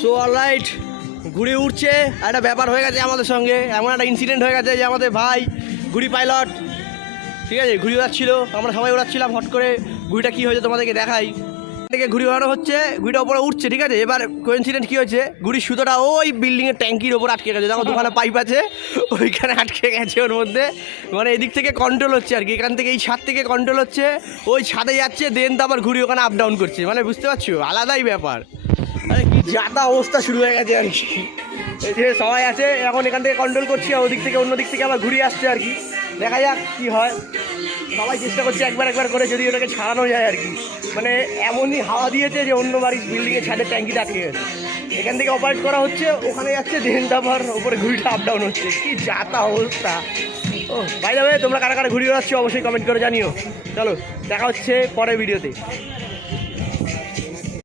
So alright, ঘুড়ি উঠছে। একটা ব্যাপার হয়ে গেছে আমাদের সঙ্গে, এমন একটা ইনসিডেন্ট হয়ে গেছে যে আমাদের ভাই ঘুড়ি পাইলট, ঠিক আছে, ঘুড়ি উড়াচ্ছিল, আমরা সবাই উড়াচ্ছিলাম। হট করে ঘুড়িটা কী হয়েছে তোমাদেরকে দেখাই। থেকে ঘুড়ি উড়ানো হচ্ছে, ঘুড়িটা ওপরে উঠছে, ঠিক আছে। এবার কোইন্সিডেন্ট কী হয়েছে, ঘুড়ির সুতোটা ওই বিল্ডিংয়ের ট্যাঙ্কির ওপর আটকে গেছে। দেখো দোকানে পাইপ আছে, ওইখানে আটকে গেছে ওর মধ্যে। মানে এদিক থেকে কন্ট্রোল হচ্ছে আর কি, এখান থেকে এই ছাদ থেকে কন্ট্রোল হচ্ছে, ওই ছাদে যাচ্ছে, দেন তো আবার ঘুড়ি ওখানে আপ ডাউন করছে। মানে বুঝতে পারছো, আলাদাই ব্যাপার। আরে কি যাতা অবস্থা শুরু হয়ে গেছে আর কি। এই যে সবাই আছে এখন, এখান থেকে কন্ট্রোল করছি, আর ওদিক থেকে অন্য দিক থেকে আবার ঘুরিয়ে আসছে আর কি। দেখা যাক কী হয়। সবাই চেষ্টা করছে একবার করে যদি ওটাকে ছাড়ানো যায় আর কি। মানে এমনই হাওয়া দিয়েছে যে অন্য বাড়ির বিল্ডিংয়ের ছাদের ট্যাঙ্কিটা আটকে গেছে। এখান থেকে অপারেট করা হচ্ছে, ওখানে যাচ্ছে, দেন তারপর ওপরে ঘুড়িটা আপ ডাউন হচ্ছে। কি যাতা অবস্থা। ও ভাই যাবে, তোমরা কারা কারা ঘুড়ি উড়াচ্ছ অবশ্যই কমেন্ট করে জানিও। চলো দেখা হচ্ছে পরের ভিডিওতে।